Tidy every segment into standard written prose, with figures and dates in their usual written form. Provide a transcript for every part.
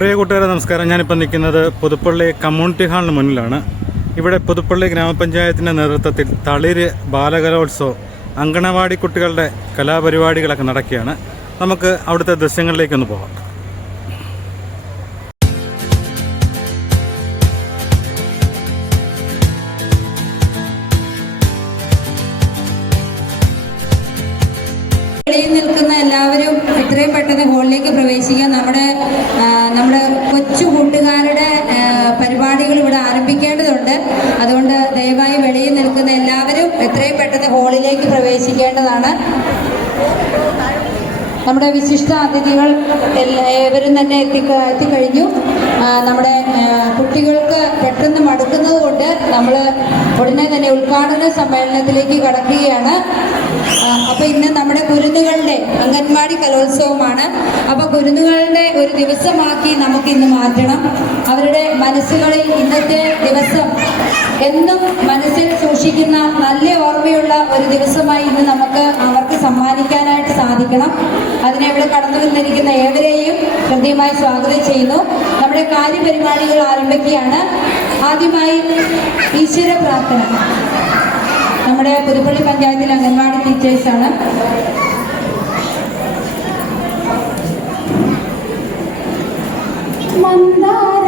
പ്രിയ കൂട്ടുകാരെ നമസ്കാരം. ഞാനിപ്പോൾ നിൽക്കുന്നത് പുതുപ്പള്ളി കമ്മ്യൂണിറ്റി ഹാളിന് മുന്നിലാണ്. ഇവിടെ പുതുപ്പള്ളി ഗ്രാമപഞ്ചായത്തിൻ്റെ നേതൃത്വത്തിൽ തളിര് ബാലകലോത്സവം അങ്കണവാടി കുട്ടികളുടെ കലാപരിപാടികളൊക്കെ നടക്കുകയാണ്. നമുക്ക് അവിടുത്തെ ദൃശ്യങ്ങളിലേക്കൊന്ന് പോകാം. നിൽക്കുന്ന എല്ലാവരും എത്രയും പെട്ടെന്ന് ഹോളിലേക്ക് പ്രവേശിക്കാൻ. നമ്മുടെ കൊച്ചു കൂട്ടുകാരുടെ പരിപാടികൾ ഇവിടെ ആരംഭിക്കേണ്ടതുണ്ട്. അതുകൊണ്ട് ദയവായി വെളിയിൽ നിൽക്കുന്ന എല്ലാവരും എത്രയും പെട്ടെന്ന് ഹോളിലേക്ക് പ്രവേശിക്കേണ്ടതാണ്. നമ്മുടെ വിശിഷ്ട അതിഥികൾ ഏവരും തന്നെ എത്തിക്കഴിഞ്ഞു. നമ്മുടെ കുട്ടികൾക്ക് പെട്ടെന്ന് മടുക്കുന്നത് കൊണ്ട് നമ്മൾ ഉടനെ തന്നെ ഉദ്ഘാടന സമ്മേളനത്തിലേക്ക് കടക്കുകയാണ്. അപ്പോൾ ഇന്ന് നമ്മുടെ കുരുന്നുകളുടെ അംഗൻവാടി കലോത്സവമാണ്. അപ്പോൾ കുരുന്നുകളുടെ ഒരു ദിവസമാക്കി നമുക്ക് ഇന്ന് മാറ്റണം. അവരുടെ മനസ്സുകളിൽ ഇന്നത്തെ ദിവസം എന്നും മനസ്സിൽ സൂക്ഷിക്കുന്ന നല്ല ഓർമ്മയുള്ള ഒരു ദിവസമായി ഇന്ന് നമുക്ക് അവർക്ക് സമ്മാനിക്കാനായിട്ട് സാധിക്കണം. അതിനെ ഇവിടെ കടന്നു വന്നിരിക്കുന്ന ഏവരെയും ഹൃദ്യമായി സ്വാഗതം ചെയ്യുന്നു. നമ്മുടെ കാര്യപരിപാടികൾ ആരംഭിക്കുകയാണ്. ആദ്യമായി ഈശ്വര പ്രാർത്ഥന. നമ്മുടെ പുതുപ്പള്ളി പഞ്ചായത്തിലെ അംഗൻവാടി ടീച്ചേഴ്സാണ്.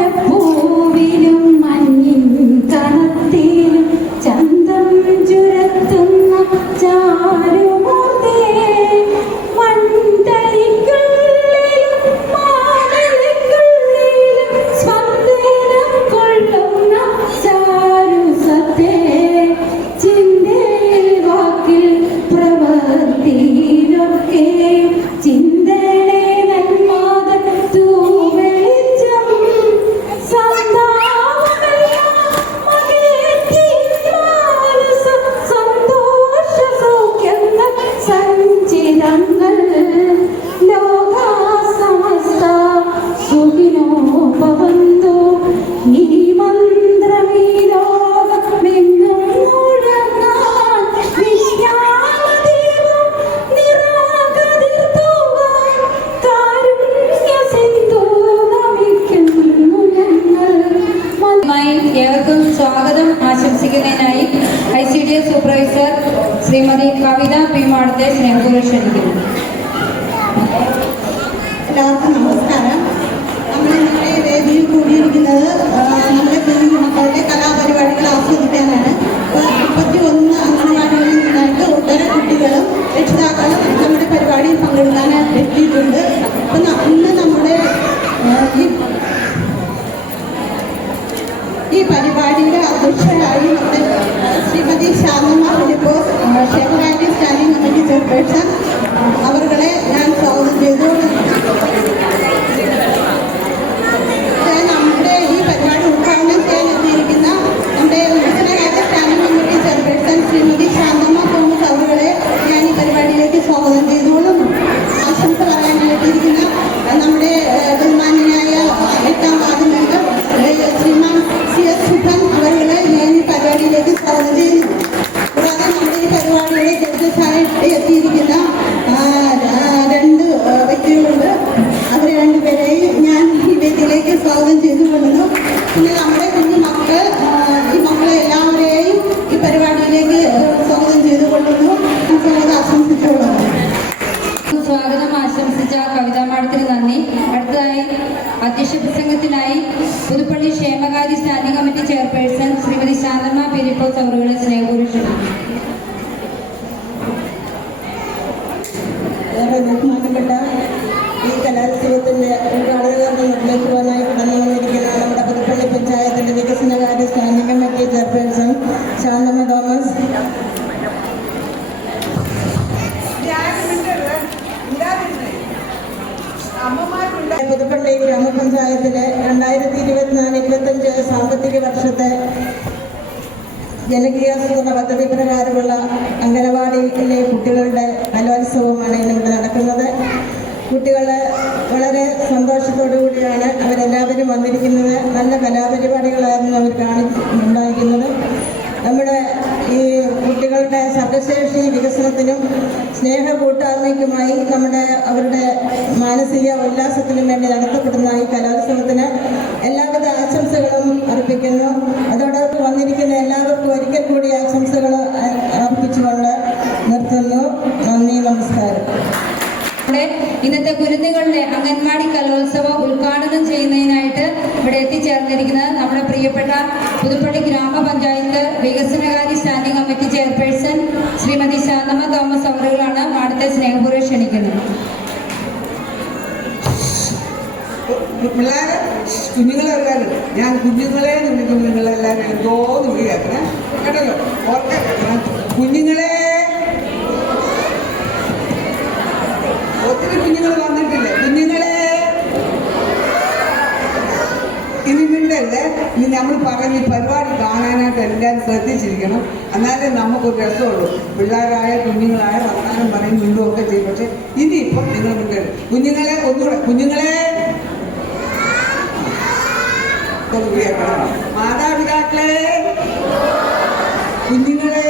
മന്ദാരപ്പൂവിലും മഞ്ഞിൻ കണത്തിലും ചന്തം ചുരത്തുന്ന ചാരുമൂർത്തേ, മണ്ടരിക്കുള്ളിലും മാനലിക്കുള്ളിലും സ്പന്ദനം കൊള്ളുന്ന ചാരുസത്തേ, ചിന്തയിൽ വാക്കിൽ പ്രവൃത്തിയിലൊക്കെ ചിന്തനെ നന്മാതൻ തൂവെളിച്ചം സന്തോഷ സൗഖ്യങ്ങൾ സഞ്ചിതങ്ങൾ ലോകാസമസ്ത സുഖിനോ ഭവന്തു. ഈ മന്ത്രമീ ലോകമെങ്ങും മുഴങ്ങാൻ വിജ്ഞാനദീപം നിറാകതിർത്തൂവാൻ കാരുണ്യ സിന്ധു നമിക്കുന്നു ഞങ്ങൾ. ഏവർക്കും സ്വാഗതം ആശംസിക്കുന്നതിനായി ICDS സൂപ്പർവൈസർ ശ്രീമതി കവിത പി മാഡത്തെ സ്നേഹപൂർവ്വം ക്ഷണിക്കുന്നു. എല്ലാവർക്കും നമസ്കാരം. നമ്മൾ ഇന്നത്തെ വേദിയിൽ കൂടിയിരിക്കുന്നത് നമ്മുടെ കുഞ്ഞുമക്കളുടെ കലാപരിപാടികൾ ആസ്വദിക്കാനാണ്. 31 അംഗനവാടികളിൽ നിന്നായിട്ട് ഒട്ടേറെ കുട്ടികളും രക്ഷിതാക്കളും നമ്മുടെ പരിപാടിയിൽ പങ്കെടുക്കാൻ എത്തിയിട്ടുണ്ട്. അപ്പം ഇന്ന് നമ്മുടെ ഈ പരിപാടിയുടെ അധ്യക്ഷരായി നമ്മുടെ ശ്രീമതി ശാന്തമ്മ ഫിലിപ്പോസ്, ക്ഷേമകാര്യ സ്റ്റാൻഡിംഗ് കമ്മിറ്റി ചെയർപേഴ്സൺ, അവരുടെ ഞാൻ സ്വാഗതം ചെയ്തുകൊണ്ട് നമ്മുടെ ഈ പരിപാടി ഉദ്ഘാടനം ചെയ്യാൻ എത്തിയിരിക്കുന്ന നമ്മുടെ ക്ഷേമകാര്യ standing committee chairperson Shrimathi Shanthamma Thomas അവരുടെ ഞാൻ ഈ പരിപാടിയിലേക്ക് സ്വാഗതം ചെയ്തുകൊണ്ടും ആശംസ പറയാനായിട്ടിരിക്കുന്ന നമ്മുടെ ബഹുമാന്യനായ 8ാം വാർഡ് മെമ്പർ ശ്രീമാൻ CS സുധൻ അവരുടെ ഞാൻ ഈ പരിപാടിയിലേക്ക് സ്വാഗതം ചെയ്യുന്നു. കൂടാതെ നമ്മുടെ ഈ പരിപാടിയുടെ ജഡ്ജസായിട്ട് എത്തിയിരിക്കുന്ന 2 വ്യക്തികളുണ്ട്. അവർ 2 പേരെയും ഞാൻ ഈ വേദിയിലേക്ക് സ്വാഗതം ചെയ്തുകൊള്ളുന്നു. പിന്നെ നമ്മുടെ കുഞ്ഞു മക്കൾ, ഈ മക്കളെ എല്ലാവരെയും ഈ പരിപാടിയിലേക്ക് സ്വാഗതം ചെയ്തുകൊള്ളുന്നു. സ്വാഗതം ആശംസിച്ചുകൊള്ളുന്നു. സ്വാഗതം ആശംസിച്ച കവിതാ മാഡത്തിന് നന്ദി. അടുത്തതായി അധ്യക്ഷ പ്രസംഗത്തിനായി പുതുപ്പള്ളി ക്ഷേമകാര്യ standing committee chairperson Shrimathi Shanthamma Philipose അവരുടെ സ്നേഹപൂർവ്വം ക്ഷണിക്കുന്നു. ഏറെ ബഹുമാനപ്പെട്ട ഈ കലോത്സവത്തിന്റെ ഉദ്ഘാടകർക്ക് നിർദ്ദേശിക്കുവാനായി കടന്നു വന്നിരിക്കുന്ന നമ്മുടെ പുതുപ്പള്ളി പഞ്ചായത്തിന്റെ വികസനകാര്യ standing committee chairperson Shanthamma Thomas, Puthuppally ഗ്രാമപഞ്ചായത്തിലെ 2024-25 സാമ്പത്തിക വർഷത്തെ ജനകീയാസൂത്രണ പദ്ധതി പ്രകാരമുള്ള അംഗനവാടിയിലെ കുട്ടികളുടെ കലോത്സവമാണ് ഇന്നിവിടെ നടക്കുന്നത്. കുട്ടികൾ വളരെ സന്തോഷത്തോടു കൂടിയാണ് അവരെല്ലാവരും വന്നിരിക്കുന്നത്. നല്ല കലാപരിപാടികളായിരുന്നു അവർ ഉണ്ടായിരിക്കുന്നത്. നമ്മുടെ ഈ കുട്ടികളുടെ സർഗശേഷി വികസനത്തിനും സ്നേഹ കൂട്ടായ്മയ്ക്കുമായി അവരുടെ മാനസിക ഉല്ലാസത്തിനും വേണ്ടി നടത്തപ്പെടുന്ന ഈ കലോത്സവത്തെ എല്ലാവിധ ആശംസകളും അർപ്പിക്കുന്നു. അതോടൊപ്പം വന്നിരിക്കുന്ന എല്ലാവർക്കും ഒരിക്കൽ കൂടി ആശംസകൾ അർപ്പിച്ചുകൊണ്ട് നിർത്തുന്നു. നന്ദി, നമസ്കാരം. നമ്മുടെ ഇന്നത്തെ കുരുന്നുകളുടെ അംഗൻവാടി കലോത്സവം ഉദ്ഘാടനം ചെയ്യുന്നതിനായിട്ട് ഇവിടെ എത്തിച്ചേർന്നിരിക്കുന്നത് നമ്മുടെ പ്രിയപ്പെട്ട പുതുപ്പള്ളി ഗ്രാമപഞ്ചായത്ത് വികസനകാര്യ standing committee chairperson Shrimathi Shanthamma Thomas അവറുകളാണ്. മാഡത്തെ സ്നേഹപൂർവ്വം ക്ഷണിക്കുന്നു. പിള്ളേരെ കുഞ്ഞുങ്ങളെല്ലാവരും ഞാൻ കുഞ്ഞുങ്ങളെ വിളിക്കും. നിങ്ങളെല്ലാവരും എന്തോ വിളിയാക്കണേ കേട്ടല്ലോ. ഓർക്കെ കുഞ്ഞുങ്ങളെ ഒത്തിരി കുഞ്ഞുങ്ങൾ വന്നിട്ടില്ലേ? കുഞ്ഞുങ്ങളെ ഇനി മിണ്ടല്ലേ. ഇനി നമ്മൾ പറഞ്ഞ് ഈ പരിപാടി കാണാനായിട്ട് എല്ലാവരും ശ്രദ്ധിച്ചിരിക്കണം. എന്നാലേ നമുക്കൊരു രസമുള്ളൂ. പിള്ളേരായ കുഞ്ഞുങ്ങളായ വർത്താനം പറയും മിണ്ടും ഒക്കെ ചെയ്യും. പക്ഷെ ഇനിയിപ്പം നിങ്ങൾ മിണ്ടരുത്. കുഞ്ഞുങ്ങളെ ഒന്നുകൂടെ കുഞ്ഞുങ്ങളെ മാതാപിതാക്കളെ കുഞ്ഞുങ്ങളെ.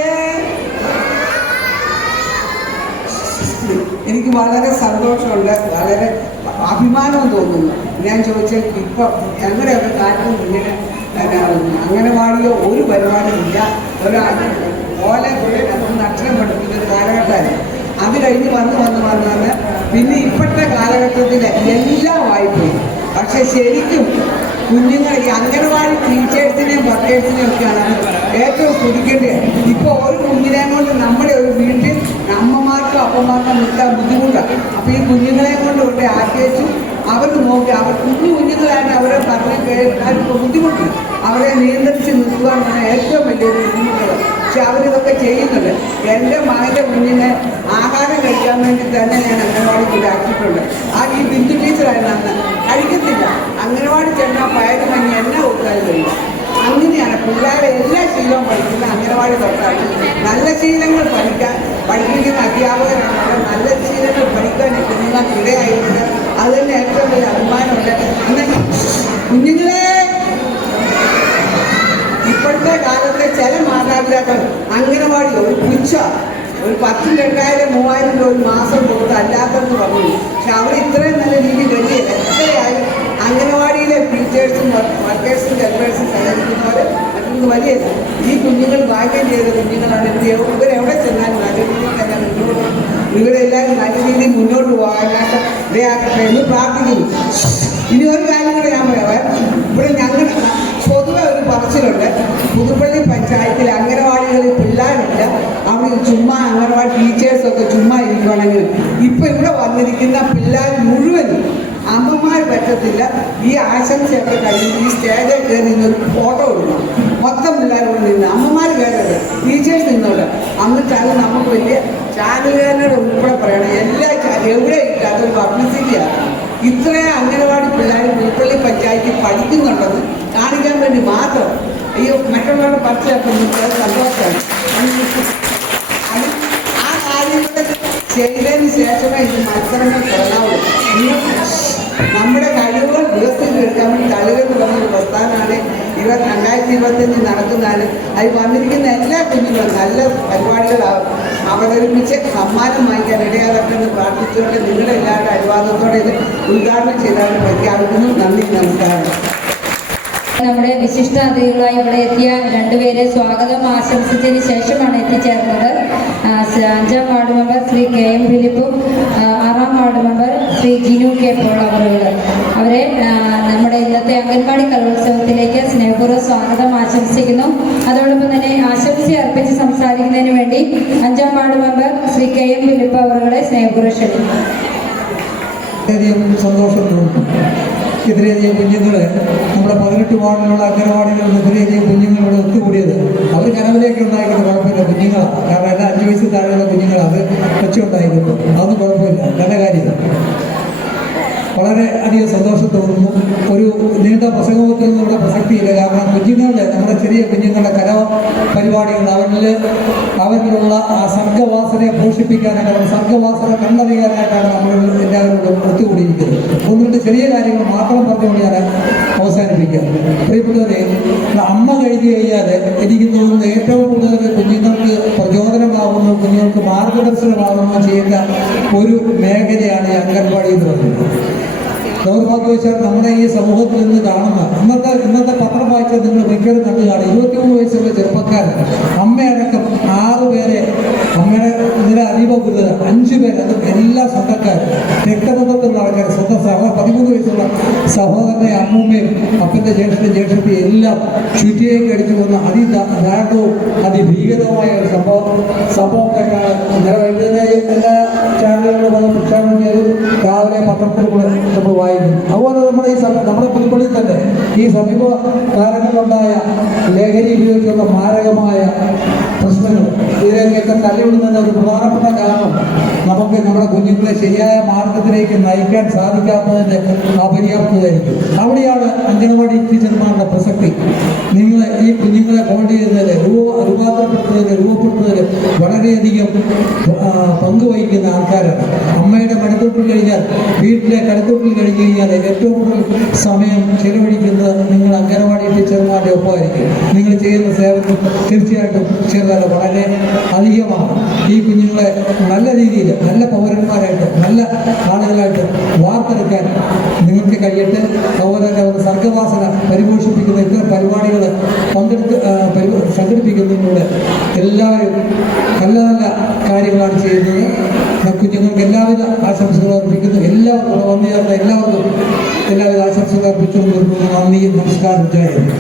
എനിക്ക് വളരെ സന്തോഷമുണ്ട്, വളരെ അഭിമാനവും തോന്നുന്നു. ഞാൻ ചോദിച്ചാൽ ഇപ്പം ഞങ്ങളുടെയൊക്കെ കാലത്തും ഇങ്ങനെ അംഗനവാടിയോ ഒരു പരിപാടിയില്ല. ഓല പോലെ നമ്മൾ അക്ഷരം പഠിപ്പിക്കുന്ന കാലഘട്ടമായിരുന്നു. അത് കഴിഞ്ഞ് വന്ന് പിന്നെ ഇപ്പോഴത്തെ കാലഘട്ടത്തിൽ എല്ലാം ആയിപ്പോയി. പക്ഷെ ശരിക്കും കുഞ്ഞുങ്ങൾ ഈ അംഗനവാടി ടീച്ചേഴ്സിനെയും വർക്കേഴ്സിനെയും ഒക്കെയാണ് ഏറ്റവും ശ്രദ്ധിക്കേണ്ടത്. ഇപ്പോൾ ഒരു കുഞ്ഞിനെ കൊണ്ട് നമ്മുടെ ഒരു വീട്ടിൽ അമ്മമാർക്കും അപ്പന്മാർക്കും നിൽക്കാൻ ബുദ്ധിമുട്ടാണ്. അപ്പോൾ ഈ കുഞ്ഞുങ്ങളെ കൊണ്ട് കൊണ്ട് ആഗ്രഹിച്ചു അവർക്ക് നോക്കി അവർ കുഞ്ഞുങ്ങളായിട്ട് അവരെ പറഞ്ഞ് കേൾക്കാൻ ബുദ്ധിമുട്ട്. അവരെ നിയന്ത്രിച്ച് നിർത്തുക എന്നാണ് ഏറ്റവും വലിയൊരു ബുദ്ധിമുട്ടുള്ളത്. പക്ഷെ അവരിതൊക്കെ ചെയ്യുന്നുണ്ട്. എൻ്റെ മകൻ്റെ കുഞ്ഞിനെ ആഹാരം കഴിക്കാൻ വേണ്ടി തന്നെ ഞാൻ അംഗനവാടിക്ക് ആക്കിയിട്ടുണ്ട്. ഈ ബിന്ദു ടീച്ചറായിരുന്നു അന്ന്. കഴിക്കത്തില്ല. അംഗനവാടി ചെന്നാൽ പയറ് മഞ്ഞ് എന്നെ കൊടുക്കാനും കഴിയും. അങ്ങനെയാണ് പിള്ളേരെ എല്ലാ ശീലവും പഠിക്കുന്ന അംഗനവാടി തൊട്ടാണ്. നല്ല ശീലങ്ങൾ പഠിപ്പിക്കുന്ന അധ്യാപകരാണ്. നല്ല ശീലങ്ങൾ പഠിക്കാൻ കുഞ്ഞുങ്ങൾക്ക് ഇടയായിരുന്നത്. അത് തന്നെ ഏറ്റവും വലിയ അഭിമാനമുണ്ട്. കുഞ്ഞുങ്ങളെ ഇപ്പോഴത്തെ കാലത്തെ ചില മാതാപിതാക്കൾ അംഗനവാടി ഒരു പുച്ഛ ഒരു 10,000, 2,000, 3,000 രൂപ ഒരു മാസം കൊടുത്ത് അല്ലാത്തെന്ന് പറഞ്ഞു. പക്ഷെ അവർ ഇത്രയും നല്ല രീതി വലിയ എത്രയായാലും അംഗനവാടിയിലെ ടീച്ചേഴ്സും വർക്കേഴ്സും ഹെൽപ്പേഴ്സും സഹകരിക്കുന്നവർ മറ്റൊന്ന് വലിയ ഈ കുഞ്ഞുങ്ങൾ ഭാഗ്യം ചെയ്ത കുഞ്ഞുങ്ങളാണ്. ഇവരെവിടെ ചെന്നാലും നല്ല രീതിയിൽ തന്നെ മുന്നോട്ട് ഇവരെല്ലാവരും നല്ല രീതിയിൽ മുന്നോട്ട് പോകാനായിട്ട് ഇടയാക്കട്ടെ എന്ന് പ്രാർത്ഥിക്കുന്നു. ഇനി ഒരു കാര്യം കൂടെ ഞാൻ പറയാം. ഇവിടെ ഞങ്ങൾ പൊതുവെ ഒരു പറച്ചിലുണ്ട്. പുതുപ്പള്ളി പഞ്ചായത്തിൽ അംഗനവാടികളിൽ പിള്ളേരില്ല. അവിടെ ചുമ്മാ അംഗനവാടി ടീച്ചേഴ്സൊക്കെ ചുമ്മാ ഇരിക്കുകയാണെങ്കിൽ ഇപ്പം ഇവിടെ വന്നിരിക്കുന്ന പിള്ളേർ മുഴുവനും അമ്മമാർ പറ്റത്തില്ല. ഈ ആശംസയൊക്കെ കഴിഞ്ഞ് ഈ സ്റ്റേജിൽ കയറി നിന്നൊരു ഫോട്ടോ എടുക്കണം. മൊത്തം പിള്ളേരോട് നിന്ന് അമ്മമാർ കയറരുത്, ടീച്ചേഴ്സ് നിന്നോട്ട്. എന്നിട്ടാണ് നമുക്ക് വലിയ ചാനലുകാരനോട് ഉൾപ്പെടെ പറയണം. എല്ലാ എവിടെ ഇല്ലാത്തൊരു പബ്ലിസിറ്റിയാണ്. ഇത്രയും അംഗനവാടി പിള്ളേർ പുതുപ്പള്ളി പഞ്ചായത്തിൽ പഠിക്കുന്നുണ്ടെന്ന് കാണിക്കാൻ വേണ്ടി മാത്രം. അയ്യോ മറ്റുള്ളവരുടെ പഠിച്ചപ്പോൾ സന്തോഷമാണ്. ആ കാര്യങ്ങൾ ചെയ്തതിന് ശേഷമേ ഇത് മത്സരങ്ങൾ തുടങ്ങാവുള്ളൂ. നമ്മുടെ കഴിവുകൾ വികസിപ്പിച്ചെടുക്കാൻ വേണ്ടി കളികൾ പറഞ്ഞൊരു പ്രസ്ഥാനമാണ് 2025 നടക്കുന്നതാണ്. അതിൽ വന്നിരിക്കുന്ന എല്ലാ കുഞ്ഞുങ്ങളും നല്ല പരിപാടികൾ അവതരിപ്പിച്ച് സമ്മാനം വാങ്ങിക്കാൻ ഇടയാകട്ടെന്ന് പ്രാർത്ഥിച്ചുകൊണ്ട് നിങ്ങളുടെ എല്ലാവരുടെ അനുവാദത്തോടെ ഇത് ഉദ്ഘാടനം ചെയ്താണ് പ്രഖ്യാപിക്കുന്നു. നന്ദി, നമസ്കാരം. നമ്മുടെ വിശിഷ്ട അതിഥികളായി ഇവിടെ എത്തിയ രണ്ടുപേരെ സ്വാഗതം ആശംസിച്ചതിന് ശേഷമാണ് എത്തിച്ചേർന്നത്. 5ാം വാർഡ് മെമ്പർ ശ്രീ KM ഫിലിപ്പും 6ാം ward member Shri Jinu K Paul അവരെ നമ്മുടെ ഇന്നത്തെ അംഗൻവാടി കലോത്സവത്തിലേക്ക് സ്നേഹപൂർവ്വം സ്വാഗതം ആശംസിക്കുന്നു. അതോടൊപ്പം തന്നെ ആശംസ അർപ്പിച്ച് സംസാരിക്കുന്നതിന് വേണ്ടി 5ാം ward member Shri KM Philip അവരെ സ്നേഹപൂർവ്വം ക്ഷണിക്കുന്നു. സന്തോഷം തോന്നുന്നു. ഇത്രയധികം കുഞ്ഞുങ്ങൾ നമ്മുടെ 18 വാർഡിലുള്ള അംഗനവാടികളിൽ നിന്ന് ഇത്രയധികം കുഞ്ഞുങ്ങളുടെ ഒത്തുകൂടിയത് അവർ കനവിലേക്ക് ഉണ്ടായിരിക്കുന്ന കുഴപ്പമില്ല. കുഞ്ഞുങ്ങളാണ്. കാരണം എല്ലാം 5 വയസ്സിൽ താഴെയുള്ള കുഞ്ഞുങ്ങളാണ്. അത് വെച്ചുണ്ടായിരുന്നു. അതൊന്നും കുഴപ്പമില്ല. നല്ല കാര്യം. വളരെ അധികം സന്തോഷം തോന്നുന്നു. ഒരു നീണ്ട പ്രസംഗത്തിനൊന്നും ഇവിടെ പ്രസക്തിയില്ല. കാരണം കുഞ്ഞുങ്ങളുടെ നമ്മുടെ ചെറിയ കുഞ്ഞുങ്ങളുടെ കലാപരിപാടികൾ അവരിലുള്ള ആ സർഗവാസനയെ പോഷിപ്പിക്കാനായിട്ട് അവർ സർഗവാസന കണ്ടറിയാനായിട്ടാണ് നമ്മൾ എല്ലാവരോടും ഒത്തുകൂടിയിരിക്കുന്നത്. ഒന്നുകൊണ്ട് ചെറിയ കാര്യങ്ങൾ മാത്രം പറഞ്ഞുകൊണ്ട് ഞാൻ അവസാനിപ്പിക്കാം. പ്രിയപ്പെട്ടവരെ, അമ്മ കഴിഞ്ഞു കഴിഞ്ഞാൽ എനിക്ക് തോന്നുന്നത് ഏറ്റവും കൂടുതൽ കുഞ്ഞുങ്ങൾക്ക് പ്രചോദനമാകുന്നു, കുഞ്ഞുങ്ങൾക്ക് മാർഗദർശനമാകുന്നു ചെയ്യുന്ന ഒരു മേഖലയാണ് ഈ അംഗൻവാടി എന്ന് പറയുന്നത്. ദൗർഭാഗ്യവശാൽ നമ്മുടെ ഈ സമൂഹത്തിൽ നിന്ന് കാണുന്ന ഇന്നത്തെ പത്രം വായിച്ചാൽ നിങ്ങൾ മിക്കവരും കണ്ടു കാണും. 23 വയസ്സുള്ള ചെറുപ്പക്കാരൻ അമ്മയടക്കം 6 പേരെ, അമ്മയുടെ ഇതിലെ അതീവ ഗുരുതര 5 പേര്, അത് എല്ലാ സ്വന്തക്കാരും രക്തബന്ധത്തിലുള്ള ആൾക്കാർ, സ്വന്തം 13 വയസ്സുള്ള സഹോദരനെ അമ്മൂമ്മയും അപ്പൻ്റെ ജ്യേഷ്ഠത്തെയും എല്ലാം ചുറ്റിയേക്ക് അടിച്ചു കൊന്ന അതിദാരുണവും അതിഭീകരവുമായ ഒരു സംഭവമൊക്കെയാണ് ഇന്നലെ എല്ലാ ചാനലുകളും അത് പ്രക്ഷേപണം ചെയ്ത് രാവിലെ പത്രത്തിൽ കൂടെ നമ്മൾ വായിക്കുന്നു. അതുപോലെ നമ്മുടെ പുതുപ്പള്ളിയിൽ തന്നെ ഈ സമീപ കാലങ്ങളിലുണ്ടായ ലഹരി ഉപയോഗിച്ചുള്ള മാരകമായ പ്രശ്നങ്ങൾ, ഇതിലേക്കൊക്കെ തള്ളിവിടുന്നതിന് ഒരു പ്രധാനപ്പെട്ട കാരണം നമുക്ക് നമ്മുടെ കുഞ്ഞുങ്ങളെ ശരിയായ മാർഗത്തിലേക്ക് നയിക്കാൻ സാധിക്കാത്തതിൻ്റെ അപര്യാപ്തതയായിരിക്കും. അവിടെയാണ് അംഗനവാടി ടീച്ചർമാരുടെ പ്രസക്തി. നിങ്ങൾ ഈ കുഞ്ഞുങ്ങളെ മോൾഡ് ചെയ്യുന്നതിൽ രൂപപ്പെടുത്തുന്നതിൽ വളരെയധികം പങ്കുവഹിക്കുന്ന ആൾക്കാരാണ്. അമ്മയുടെ മടിത്തൊട്ടിൽ കഴിഞ്ഞാൽ, വീട്ടിലെ കടുത്തൊട്ടിൽ കഴിഞ്ഞ് കഴിഞ്ഞാൽ ഏറ്റവും കൂടുതൽ സമയം ചെലവഴിക്കുന്നത് നിങ്ങൾ അംഗനവാടി ടീച്ചർമാരുടെ ഒപ്പമായിരിക്കും. നിങ്ങൾ ചെയ്യുന്ന സേവനം തീർച്ചയായിട്ടും ചെറുതല്ല, വളരെ അധികമാണ്. ഈ കുഞ്ഞുങ്ങളെ നല്ല രീതിയിൽ, നല്ല പൗരന്മാരായിട്ട്, നല്ല ആളുകളായിട്ട് വാർത്തെടുക്കാൻ നിങ്ങൾക്ക് കഴിയട്ടെ. അതുപോലെ തന്നെ അവർ സർഗവാസന പരിപോഷിപ്പിക്കുന്ന ഇത്തരം പരിപാടികൾ സംഘടിപ്പിക്കുന്നതിലൂടെ എല്ലാവരും നല്ല നല്ല കാര്യങ്ങളാണ് ചെയ്യുന്നത്. കുഞ്ഞുങ്ങൾക്ക് എല്ലാവിധ ആശംസകൾ അർപ്പിക്കുന്നു. എല്ലാവർക്കും വന്നു ചേർന്ന എല്ലാവർക്കും എല്ലാവിധ ആശംസകൾ അർപ്പിച്ചുകൊണ്ട് നന്ദി, നമസ്കാരം, ജയ ഹിന്ദ്.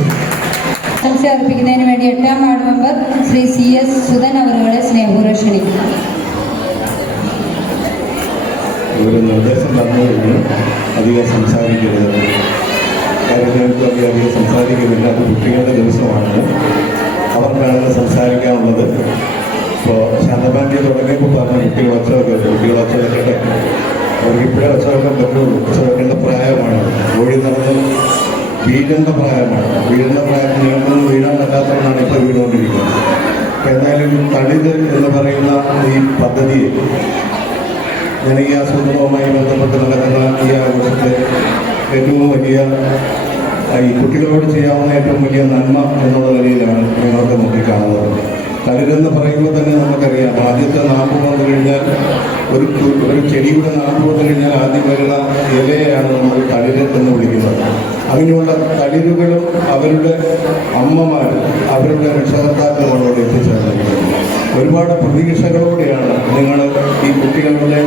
ആശംസ അർപ്പിക്കുന്നതിന് വേണ്ടി 8ാം ward member Shri CS Sudhan അവരുടെ സ്നേഹപൂർവ്വം ക്ഷണിക്കുന്നു. ഒരു നിർദ്ദേശം തന്നു കഴിഞ്ഞു, അധികം സംസാരിക്കരുത്. കാര്യങ്ങൾക്ക് അധികം സംസാരിക്കുന്നില്ല. അത് കുട്ടികളുടെ ദിവസമാണ്, അവർക്കാണ് സംസാരിക്കാനുള്ളത്. ഇപ്പോൾ ശാന്തമാൻഡി തുടങ്ങിയപ്പോൾ പറഞ്ഞു കുട്ടികൾ ഒച്ച വെക്കട്ടെ. അവർക്ക് ഇപ്പോഴേ ഒച്ച വെക്കാൻ പറ്റുള്ളൂ. ഒച്ച വെക്കേണ്ട പ്രായമാണ്, ഓടി നടന്ന് വീഴേണ്ട പ്രായമാണ്. വീഴുന്ന പ്രായത്തിൽ ഞങ്ങൾക്കൊന്നും വീഴാൻ പറ്റാത്തവരാണ് ഇപ്പോൾ വീണുകൊണ്ടിരിക്കുന്നത്. അപ്പം എന്തായാലും തളിത് എന്ന് പറയുന്ന ഈ പദ്ധതിയെ ഞാൻ ഈ ആസൂത്രണവുമായി ബന്ധപ്പെട്ട് നടക്കുന്ന ഈ ആഘോഷത്തിലെ ഏറ്റവും വലിയ ഈ കുട്ടികളോട് ചെയ്യാവുന്ന ഏറ്റവും വലിയ നന്മ എന്നുള്ള നിലയിലാണ് ഞങ്ങൾക്ക് നോക്കിക്കാണുന്നത്. തളിരെന്ന് പറയുമ്പോൾ തന്നെ നമുക്കറിയാം, ആദ്യത്തെ നാമ്പ് വന്നു കഴിഞ്ഞാൽ ഒരു ചെടിയുടെ നാമ്പ് വന്നു കഴിഞ്ഞാൽ ആദ്യം വരുന്ന ഇലയാണ് നമ്മൾ തളിര് എന്ന് വിളിക്കുന്നത്. അങ്ങനെയുള്ള തളിരുകളും അവരുടെ അമ്മമാരും അവരുടെ രക്ഷകർത്താക്കളോട് എത്തിച്ചേർന്നിരിക്കുന്നത്. ഒരുപാട് പ്രതീക്ഷകളോടെയാണ് നിങ്ങൾ ഈ കുട്ടികളുടെ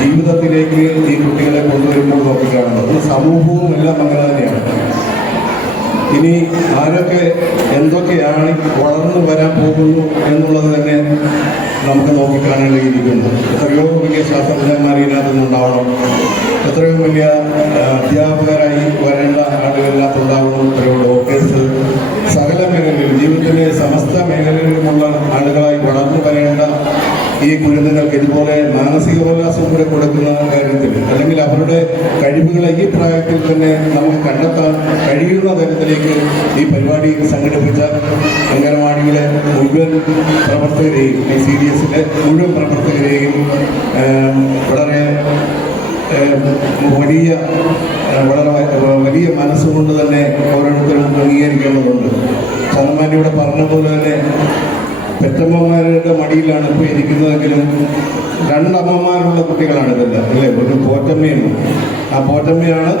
ജീവിതത്തിലേക്ക് ഈ കുട്ടികളെ കൊണ്ടുവരുമ്പോൾ നോക്കിക്കാണുന്നത്. സമൂഹവും എല്ലാം അങ്ങനെ തന്നെയാണ്. ഇനി ആരൊക്കെ എന്തൊക്കെയാണ് വളർന്നു വരാൻ പോകുന്നു എന്നുള്ളത് തന്നെ നമുക്ക് നോക്കിക്കാണേണ്ടിയിരിക്കുന്നു. എത്രയോ വലിയ ശാസ്ത്രജ്ഞന്മാർ ഇതിനകത്തുനിന്നുണ്ടാവണം, എത്രയോ വലിയ അധ്യാപകരായി വരേണ്ട ആളുകളിനകത്തുണ്ടാവണം, എത്രയോ ഡോക്ടേഴ്സ്, സകല മേഖലകളിലും ജീവിതത്തിലെ സമസ്ത മേഖലകളിലുമുള്ള ആളുകളായി വളർന്നു വരേണ്ട ഈ കുരുന്നുകൾക്ക് ഇതുപോലെ മാനസികോല്ലാസം കൂടെ കൊടുക്കുന്ന കാര്യത്തിൽ, അല്ലെങ്കിൽ അവരുടെ കഴിവുകളെ ഈ പ്രായത്തിൽ തന്നെ നമുക്ക് കണ്ടെത്താൻ കഴിയുന്ന തരത്തിലേക്ക് ഈ പരിപാടി സംഘടിപ്പിച്ച അംഗനവാടിയിലെ മുഴുവൻ പ്രവർത്തകരെയും, ഈ CDSലെ മുഴുവൻ പ്രവർത്തകരെയും വളരെ വലിയ മനസ്സുകൊണ്ട് തന്നെ ഓരോരുത്തരും അംഗീകരിക്കേണ്ടതുണ്ട്. ചന്ദ്രമാനിയുടെ പറഞ്ഞതുപോലെ തന്നെ പെറ്റമ്മമാരുടെ മടിയിലാണ് ഇപ്പോൾ ഇരിക്കുന്നതെങ്കിലും 2 അമ്മമാരുള്ള കുട്ടികളാണ് ഇതെല്ലാം, അല്ലേ? ഒരു പോറ്റമ്മയാണ്. ആ പോറ്റമ്മയാണ്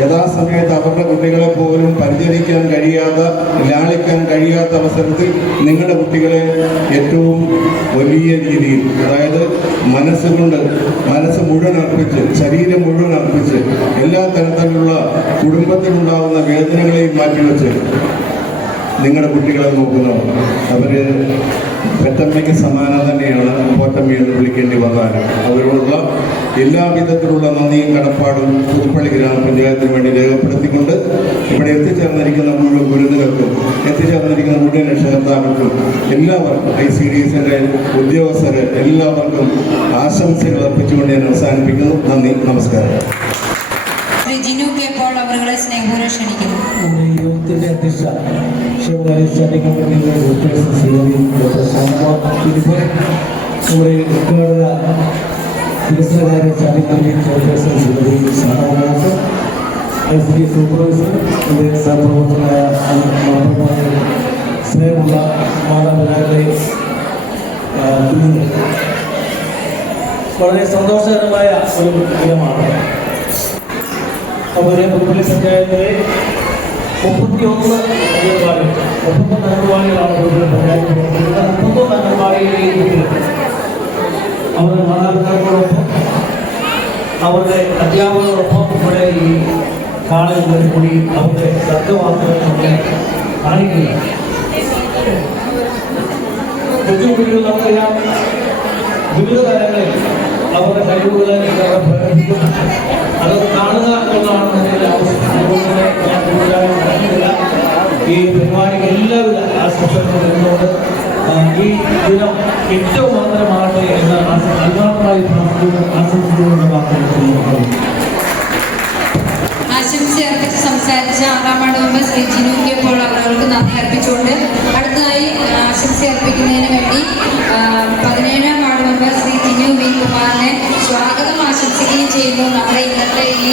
യഥാസമയത്ത് അവരുടെ കുട്ടികളെ പോലും പരിചരിക്കാൻ കഴിയാത്ത, ലാളിക്കാൻ കഴിയാത്ത അവസരത്തിൽ നിങ്ങളുടെ കുട്ടികളെ ഏറ്റവും വലിയ രീതിയിൽ, അതായത് മനസ്സ് മുഴുവൻ അർപ്പിച്ച്, ശരീരം മുഴുവൻ അർപ്പിച്ച്, എല്ലാ തരത്തിലുള്ള കുടുംബത്തിലുണ്ടാകുന്ന വേദനകളെയും മാറ്റിവെച്ച് നിങ്ങളുടെ കുട്ടികളെ നോക്കുന്നവർ, അവർ പെറ്റമ്മയ്ക്ക് സമാനം തന്നെയാണ് പോറ്റമ്മ എന്ന് വിളിക്കേണ്ടി വന്നാൽ. അവരോടുള്ള എല്ലാവിധത്തിലുള്ള നന്ദിയും കടപ്പാടും പുതുപ്പള്ളി ഗ്രാമപഞ്ചായത്തിന് വേണ്ടി രേഖപ്പെടുത്തിക്കൊണ്ട് ഇവിടെ എത്തിച്ചേർന്നിരിക്കുന്ന മുഴുവൻ ഗുരുതരർക്കും, എത്തിച്ചേർന്നിരിക്കുന്ന മുഴുവൻ രക്ഷകർത്താക്കൾക്കും, എല്ലാവർക്കും, ICDSന്റെ ഉദ്യോഗസ്ഥര് എല്ലാവർക്കും ആശംസകൾ അർപ്പിച്ചുകൊണ്ട് ഞാൻ അവസാനിപ്പിക്കുന്നു. നന്ദി, നമസ്കാരം. ശ്രീ ജിനു കെ പോൾ അവരുടെ സ്നേഹപൂർവ്വം ക്ഷണിക്കുന്നു. നമ്മുടെ ഈ യോഗത്തിൻ്റെ അധ്യക്ഷ ക്ഷേമകാര്യ സ്റ്റാൻഡിംഗ് കമ്മിറ്റിയുടെ ചെയർപേഴ്സൺ ശ്രീമതി ഡോക്ടർ സോമ ഫിലിപ്പ്, നമ്മുടെ ഉദ്ഘാടക വികസനകാര്യ സ്റ്റാൻഡിംഗ് കമ്മിറ്റി ചെയർപേഴ്സൺ ശ്രീമതി സഹോദാസ്, ICD സൂപ്പർവൈസർ, എൻ്റെ സഹപ്രവർത്തകരായ സ്നേഹമുള്ള മാതാപിതാക്കളെ, വളരെ സന്തോഷകരമായ ഒരു ദിനമാണ്. അതുപോലെ പുതുപ്പള്ളി പഞ്ചായത്തിലെ 31 അംഗൻവാടികളാണ് പുതുപ്പള്ളി പഞ്ചായത്തിൽ പ്രവർത്തിക്കുന്നത്. 31 അംഗൻവാടിയിലെ അവരുടെ മാതാപിതാക്കളോടൊപ്പം അവരുടെ അധ്യാപകരോടൊപ്പം ഇവിടെ ഈ കാളുകളിൽ കൂടി അവരുടെ ശബ്ദവാർത്തകളൊക്കെ കാണിക്കുകയാണ്. കൊച്ചുകുട്ടികൾ നമുക്കറിയാം വിവിധ തലങ്ങളിൽ അവരുടെ കഴിവുകളെ പ്രകടിപ്പിക്കും. അത് കാണുക എന്നുള്ളതാണ് അതുപോലെ ഞാൻ കൂടുതലായി പറയുന്നില്ല. ഈ പരിപാടിക്ക് എല്ലാവിധ ആശംസകളും വരുന്നുണ്ട്. ഈ ദിനം ഏറ്റവും മാത്രമാകട്ടെ എന്ന് ആത്മാർത്ഥമായി ആശംസിച്ചുകൊണ്ട് വാക്കുകൾ ചെയ്യുന്നു. ആശംസ അർപ്പിച്ച് സംസാരിച്ച 6ാം ward member Shri Jinu K Paul അവർക്ക് നന്ദി അർപ്പിച്ചുകൊണ്ട് അടുത്തതായി ആശംസ അർപ്പിക്കുന്നതിന് വേണ്ടി 17ാം ward member Shri Jinu V കുമാറിനെ സ്വാഗതം ആശംസിക്കുകയും ചെയ്യുന്നു നമ്മുടെ ഇന്നത്തെ ഈ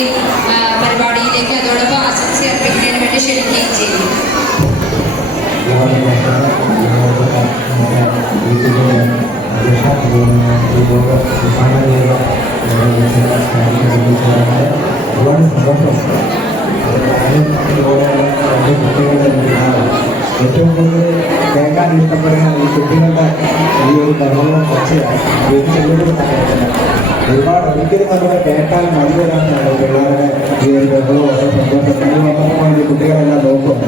പരിപാടിയിലേക്ക്. അതോടൊപ്പം ആശംസ അർപ്പിക്കുന്നതിന് വേണ്ടി ക്ഷണിക്കുകയും ചെയ്യുന്നു. ഒരുപാട് സന്തോഷം. ഇതുപോലെയുള്ള എൻ്റെ കുട്ടികളുടെ ഏറ്റവും കൂടുതൽ കേൾക്കാൻ ഇഷ്ടപ്പെടുന്ന ഈ കുട്ടികളുടെ ഈ ഒരു പരിപാടി ചർച്ചയാണ്. ഒരുപാട് ഒരിക്കലും നമുക്ക് കേട്ടാൽ മതി വരാനാണ് പിള്ളേരുടെ ഈ ഒരു ബഹളവും സന്തോഷത്തിന് കുട്ടികളെല്ലാം നോക്കുന്നുണ്ട്.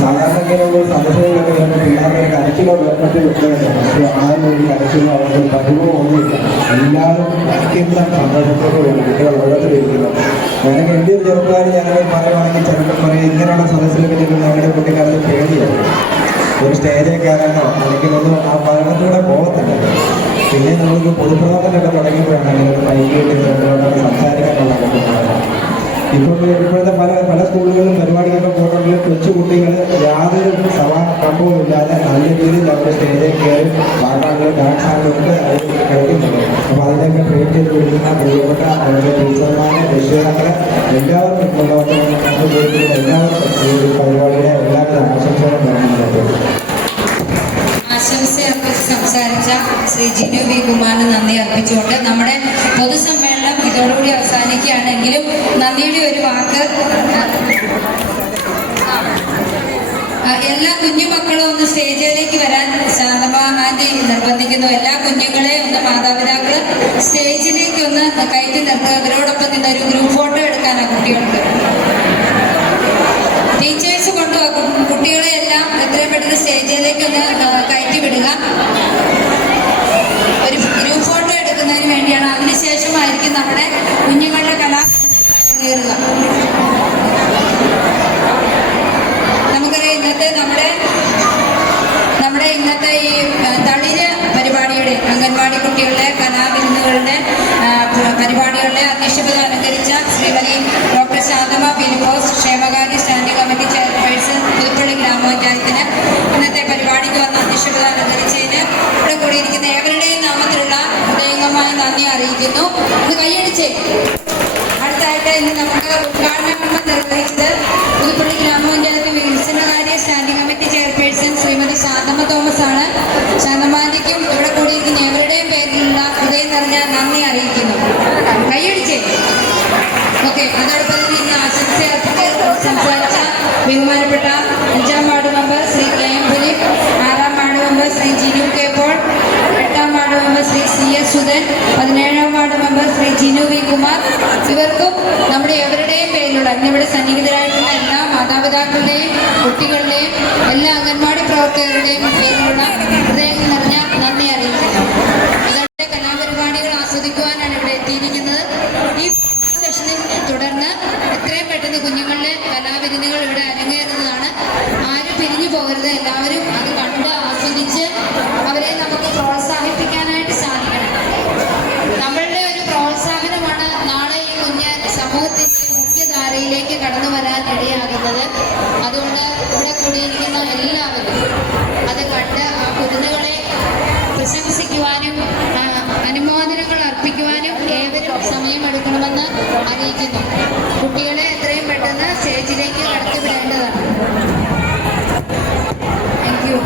സാധാരണ ഇങ്ങനെയുള്ള സദസ്സുകളൊക്കെ വരുമ്പോൾ പിള്ളേരുടെ കരച്ചിലോ മറ്റു കുട്ടികളുണ്ട്. പക്ഷേ ആ ഒരു കരച്ചിലോ അവർക്ക് കഴിവോ ഒന്നുമില്ല. എല്ലാവരും അത്യന്തം സന്തോഷത്തോടുകൂടി കുട്ടികൾ ഓരോരുത്തരും ഇരിക്കുന്നത്. ഞാനൊക്കെ എൻ്റെ ഒരു ചെറുപ്പക്കാർ ഞാനൊക്കെ പറയുവാണെങ്കിൽ ചിലപ്പോൾ പറയും ഇങ്ങനെയുള്ള സദസ്സിലൊക്കെ ചെല്ലുമ്പോൾ ഞങ്ങളുടെ കുട്ടിക്കാലത്ത് പേടിയാണ്. ഒരു സ്റ്റേജിൽ കയറാനോ അല്ലെങ്കിൽ ഒന്നും ആ പഠനത്തിലൂടെ പോകത്തില്ല. പിന്നെ നമ്മൾക്ക് പൊതുപ്രവർത്തനമൊക്കെ തുടങ്ങിയപ്പോഴാണ് നിങ്ങൾ വൈകിട്ട് സംസാരിക്കാനുള്ള ഇപ്പോഴത്തെ പല സ്കൂളുകളിലും പരിപാടികളൊക്കെ പോകുന്നെങ്കിൽ കൊച്ചുകുട്ടികൾ യാതൊരു സഭാകമ്പവും ഇല്ലാതെ നല്ല രീതിയിൽ അവർ സ്റ്റേജിൽ കയറി പാട്ടാളുകൾ ഡാൻസ് ആളുകളൊക്കെ അവർ കളിക്കുന്നുണ്ട്. അപ്പോൾ അതിനൊക്കെ ട്രെയിൻ ചെയ്ത് വിടുന്ന പ്രിയപ്പെട്ട അവരുടെ ടീച്ചർമാരെ രക്ഷിതാക്കളെ എല്ലാവർക്കും എല്ലാവർക്കും ഈ പരിപാടിയുടെ എല്ലാവിധ ആശംസകളും നൽകുന്നുണ്ട്. ആശംസ അർപ്പിച്ച് സംസാരിച്ച ശ്രീ ജിനു വി കുമാറിന് നന്ദി അർപ്പിച്ചുകൊണ്ട് നമ്മുടെ പൊതുസമ്മേളനം ഇതോടുകൂടി അവസാനിക്കുകയാണെങ്കിലും നന്ദിയുടെ ഒരു വാക്ക് എല്ലാ കുഞ്ഞുമക്കളും ഒന്ന് സ്റ്റേജിലേക്ക് വരാൻ ശാന്തമ്മ ആന്റി നിർബന്ധിക്കുന്നു. എല്ലാ കുഞ്ഞുങ്ങളെ ഒന്ന് മാതാപിതാക്കൾ സ്റ്റേജിലേക്ക് ഒന്ന് കയറ്റി നിർത്തുക. അവരോടൊപ്പം നിന്ന് ഒരു ഗ്രൂപ്പ് ഫോട്ടോ എടുക്കാനാണ് കുട്ടികൾക്ക്. ടീച്ചേഴ്സ് കൊണ്ടുപോകും കുട്ടികളെ എല്ലാം എത്രയും പെട്ടെന്ന് സ്റ്റേജിലേക്ക് ഒന്ന് കയറ്റി വിടുക. ഒരു ഗ്രൂപ്പ് ഫോട്ടോ എടുക്കുന്നതിന് വേണ്ടിയാണ്. അതിനുശേഷമായിരിക്കും നമ്മുടെ കുഞ്ഞുങ്ങളുടെ കലാകേറുക. നമുക്കറിയാം ഇന്നത്തെ ഈ തളിര് പരിപാടിയുടെ അംഗൻവാടി കുട്ടികളുടെ കലാവിരുന്നുകളുടെ പരിപാടികളുടെ അധ്യക്ഷത അലങ്കരിച്ച ശ്രീമതി ഡോക്ടർ ശാന്തമ്മ ഫിലിപ്പോസ് ക്ഷേമകാര്യ സ്റ്റാൻഡിംഗ് കമ്മിറ്റി ചെയർപേഴ്സൺ പുതുപ്പള്ളി ഗ്രാമപഞ്ചായത്തിന് ഇന്നത്തെ പരിപാടിക്ക് വന്ന അധ്യക്ഷത അലങ്കരിച്ചതിന് ഇവിടെ കൂടിയിരിക്കുന്ന ഏവരുടെയും നാമത്തിലുള്ള ഹൃദയംഗമായ നന്ദി അറിയിക്കുന്നു. ഒന്ന് കൈയടിച്ചേ. അടുത്തായിട്ട് ഇന്ന് നമുക്ക് ഉദ്ഘാടന കർമ്മം നിർവഹിച്ചത് പുതുപ്പള്ളി ഗ്രാമപഞ്ചായത്ത് വികസനകാര്യ standing committee chairperson Shrimathi Shanthamma Thomas ആണ്. ശാന്തമ്മയ്ക്കും ഇവിടെ കൂടിയിരിക്കുന്ന ഏവരുടെയും പേരിലുള്ള ഹൃദയം നിറഞ്ഞ നന്ദി അറിയിക്കുന്നു. കൈയടിച്ചേ. ഓക്കെ. അതോടൊപ്പം തന്നെ ഇന്ന് ആശംസ സംസാരിച്ച ബഹുമാനപ്പെട്ട 5ാം ward member Shri K M Philip, 6ാം ward member Shri Jinu K Paul, 8ാം ward member Shri C S Sudhan, 17ാം ward member Shri Jinu V Kumar, ഇവർക്കും നമ്മുടെ എവരുടെയും പേരിലുള്ള ഇന്നിവിടെ സന്നിഹിതരായിട്ടുള്ള എല്ലാ മാതാപിതാക്കളുടെയും കുട്ടികളുടെയും എല്ലാ അംഗൻവാടി പ്രവർത്തകരുടെയും പേരിലുള്ള ഹൃദയം നിറഞ്ഞ നന്ദി അറിയിക്കുന്നു. ഇതോടെ കലാപരിപാടികൾ ആസ്വദിക്കുവാനാണ് ഇവിടെ എത്തിയിരിക്കുന്നത്. ഈ സെഷനിൽ തുടർന്ന് എത്രയും പെട്ടെന്ന് കുഞ്ഞുങ്ങളുടെ കലാവിരുന്നുകൾ ഇവിടെ അരങ്ങേറുന്നതാണ്. ആരും പിരിഞ്ഞു പോകരുത്. എല്ലാവരും അത് കണ്ട് ആസ്വദിച്ച് അവരെ നമുക്ക് പ്രോത്സാഹിപ്പിക്കാനായിട്ട് സാധിക്കണം. നമ്മളുടെ ഒരു പ്രോത്സാഹനമാണ് നാളെ ഈ കുഞ്ഞ് സമൂഹത്തിന്റെ മുഖ്യധാരയിലേക്ക് കടന്നു വരാൻ ഇടയാകുന്നത്. അതുകൊണ്ട് ഇവിടെ കൂടിയിരിക്കുന്ന എല്ലാവരും അത് കണ്ട് ആ കുരുന്നുകളെ പ്രശംസിക്കുവാനും അനുമോദനങ്ങൾ അർപ്പിക്കുവാനും ഏവരും സമയമെടുക്കണമെന്ന് അറിയിക്കുന്നു. കുട്ടികളെ എത്രയും പെട്ടെന്ന് സ്റ്റേജിലേക്ക് കടത്തിവിടേണ്ടതാണ്. Thank you.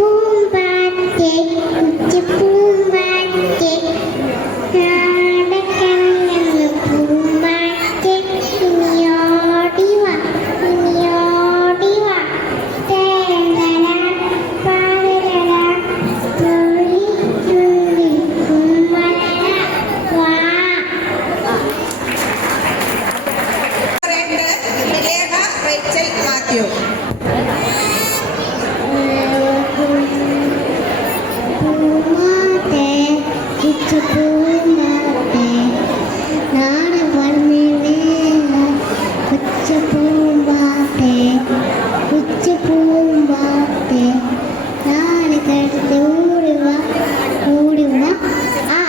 കുറ്റിപ്പൂമ്പാറ്റേ കുറ്റിപ്പൂമ്പാറ്റേ നാടക്കണമെന്ന് പൂമ്പാറ്റേ ഇനിയോടി വാ തേങ്ങല പാവല തുള്ളി തുള്ളി കുമ്മല വാ. ലേഖ റേച്ചൽ മാത്യു. പൂമാറ്റേ കുറ്റിപ്പൂമ്പാറ്റേ നാട് പറഞ്ഞില്ല കുറ്റിപ്പൂമ്പാറ്റേ കുറ്റിപ്പൂമ്പാറ്റേ നാട് കടുത്ത് ഓടുക ആ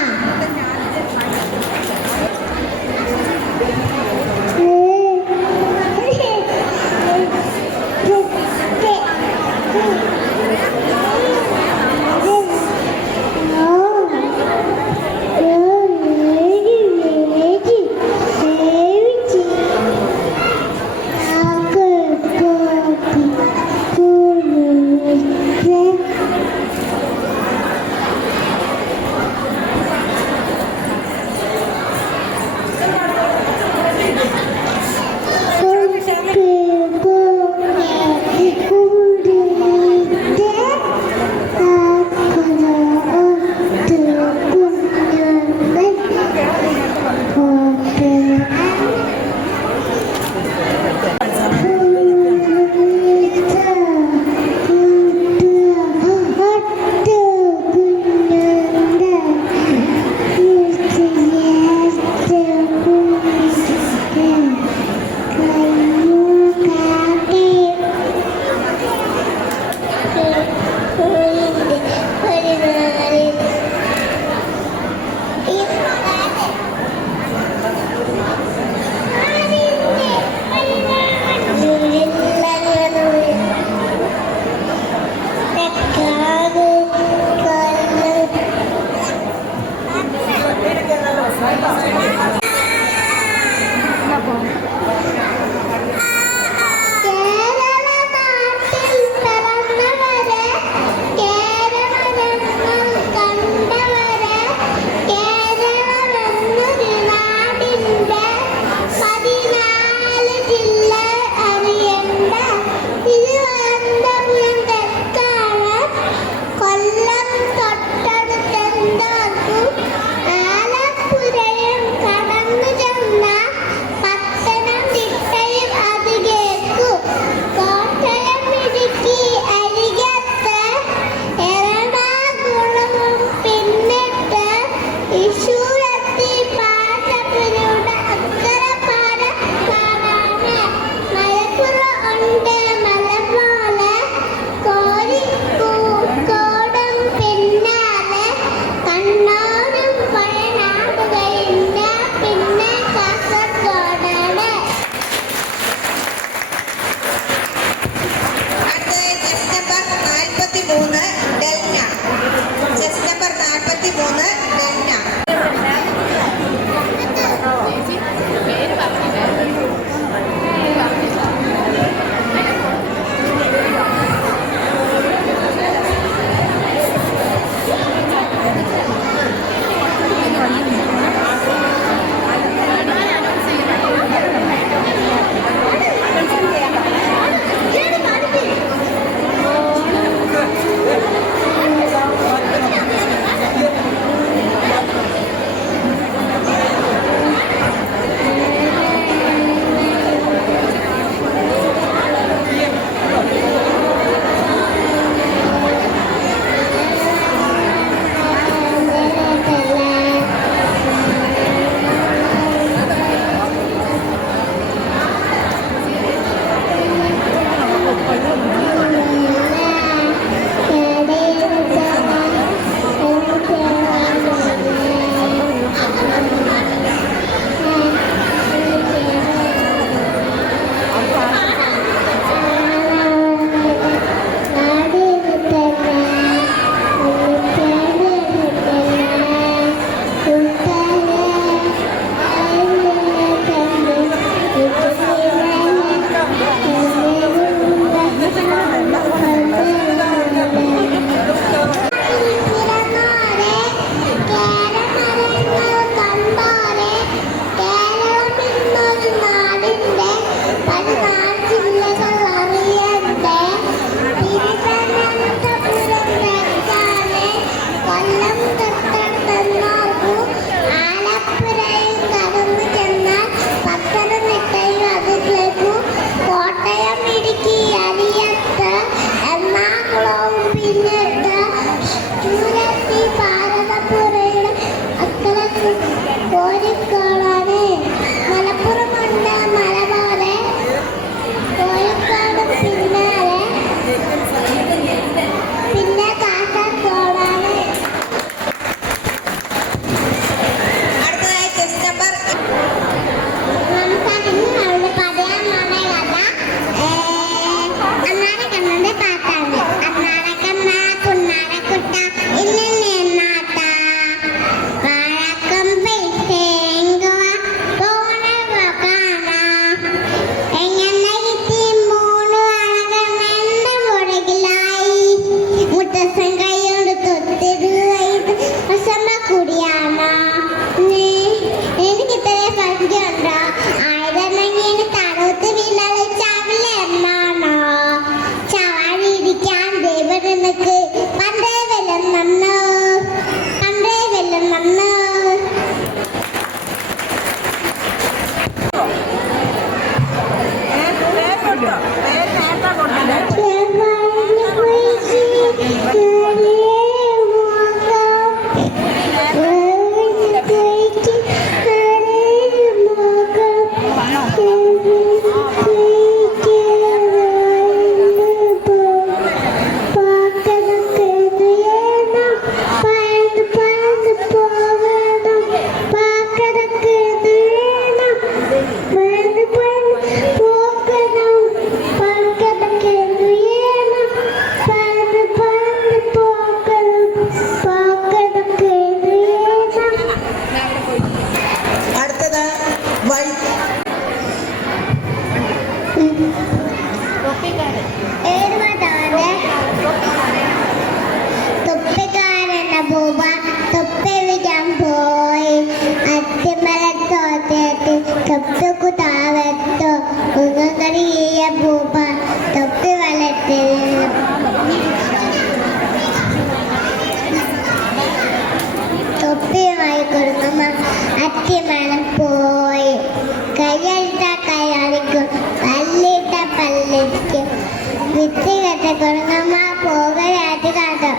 കുരങ്ങമ്മ പോകലായിട്ട് കാട്ടോ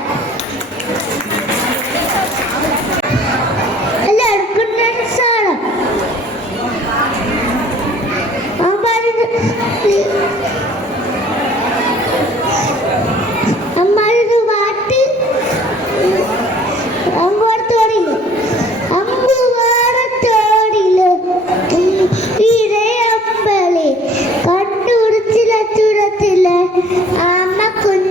എല്ലാവർക്കും സാറോ അമ്മൊരു പാട്ട് അമ്പോടത്തോടില്ല അമ്പുവാടത്തോടില്ല ഇടയമ്പളി കണ്ടുപിടിച്ചില്ല ചുരത്തില്ല അമ്മ കുഞ്ഞ്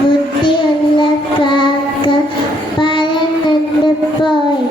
ബുദ്ധിയുള്ള കാക്ക പറന്നുണ്ട് പോയി.